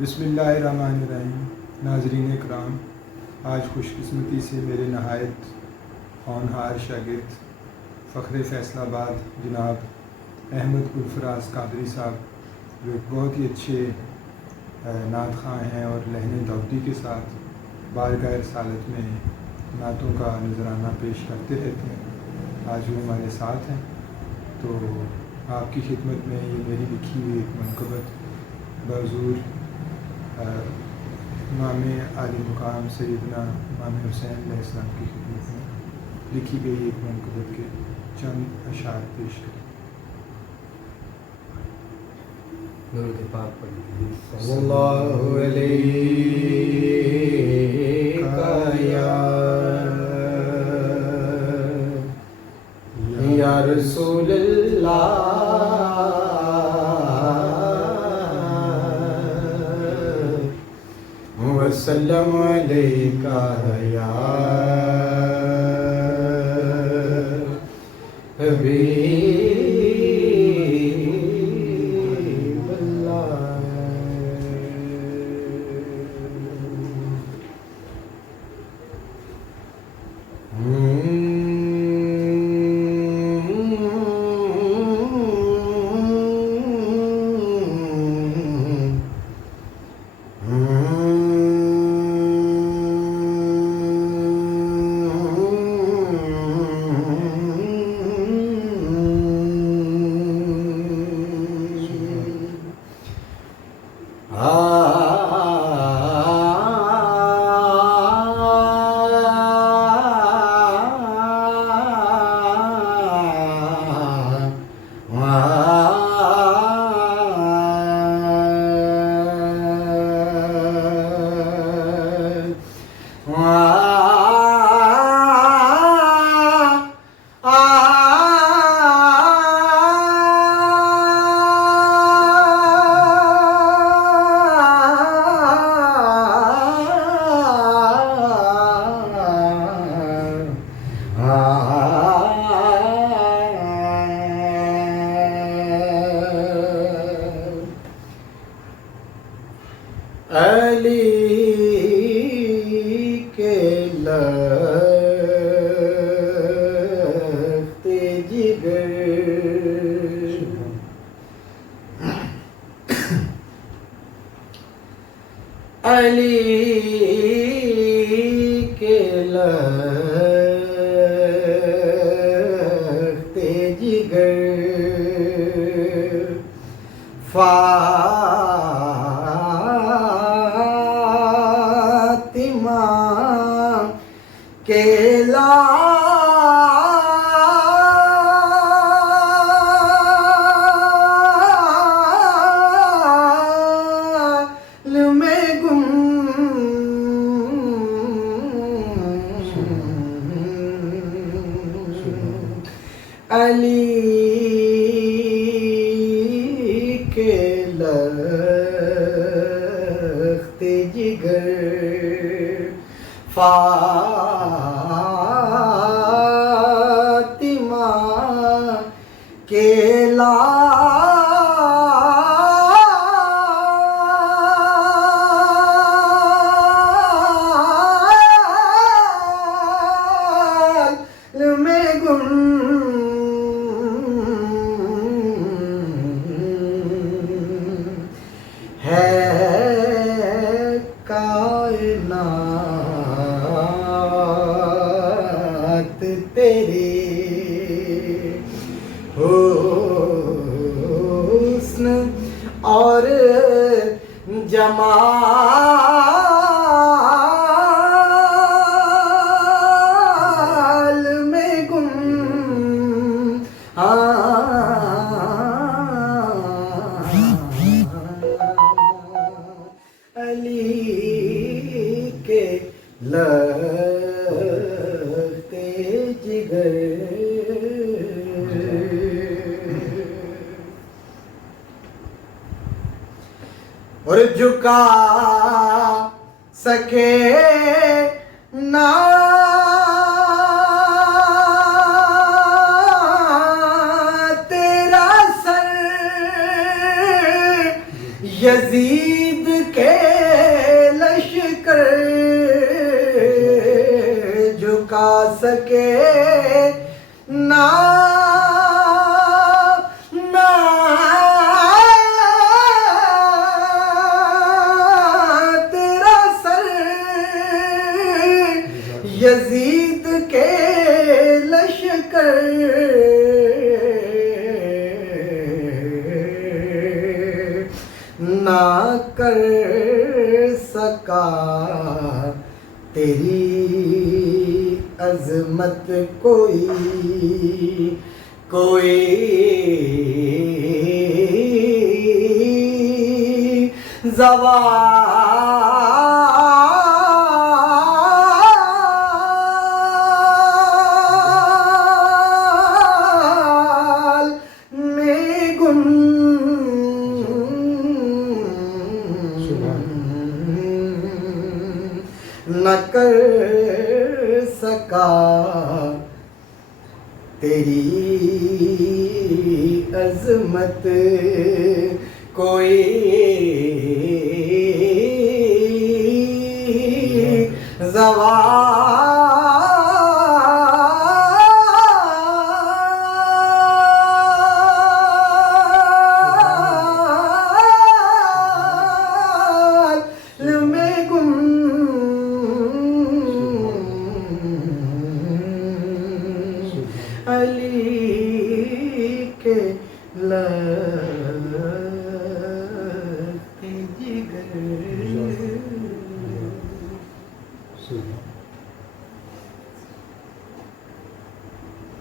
بسم اللہ الرحمن الرحیم۔ ناظرین اکرام، آج خوش قسمتی سے میرے نہایت ہونہار شاگرد فخر فیصل آباد جناب احمد گلفراز قادری صاحب، جو ایک بہت ہی اچھے نعت خواں ہیں اور لہن داؤدی کے ساتھ بارگاہ رسالت میں نعتوں کا نذرانہ پیش کرتے رہتے ہیں، آج وہ ہمارے ساتھ ہیں۔ تو آپ کی خدمت میں یہ میری لکھی ہوئی ایک منقبت بحضور امام عالی مقام سیدنا امام حسین علیہ السلام کی خدمت میں لکھی گئی ایک منقبت کے چند اشعار پیش کریں۔ درود پاک پڑھیں۔ صلی اللہ علیہ یا رسول اللہ وسلم علیکہ یا حبیب علی کے لخت جگر علی کے لخت جگر فاطمہ کے لال میں گم علی کے لخت جگر فاطمہ کے لال میں گم ہے کائنات تیرے حسن اور جمال میں گم علی کے لخت جگر اور جھکا سکے نہ تیرا سر یزید کے لشکر جھکا سکے نہ تیرا سر یزید کے لشکر نہ کر سکا تیری عظمت کوئی زوال میں گم نہ کر سکا تیری عظمت کوئی زوال میں گم علی کے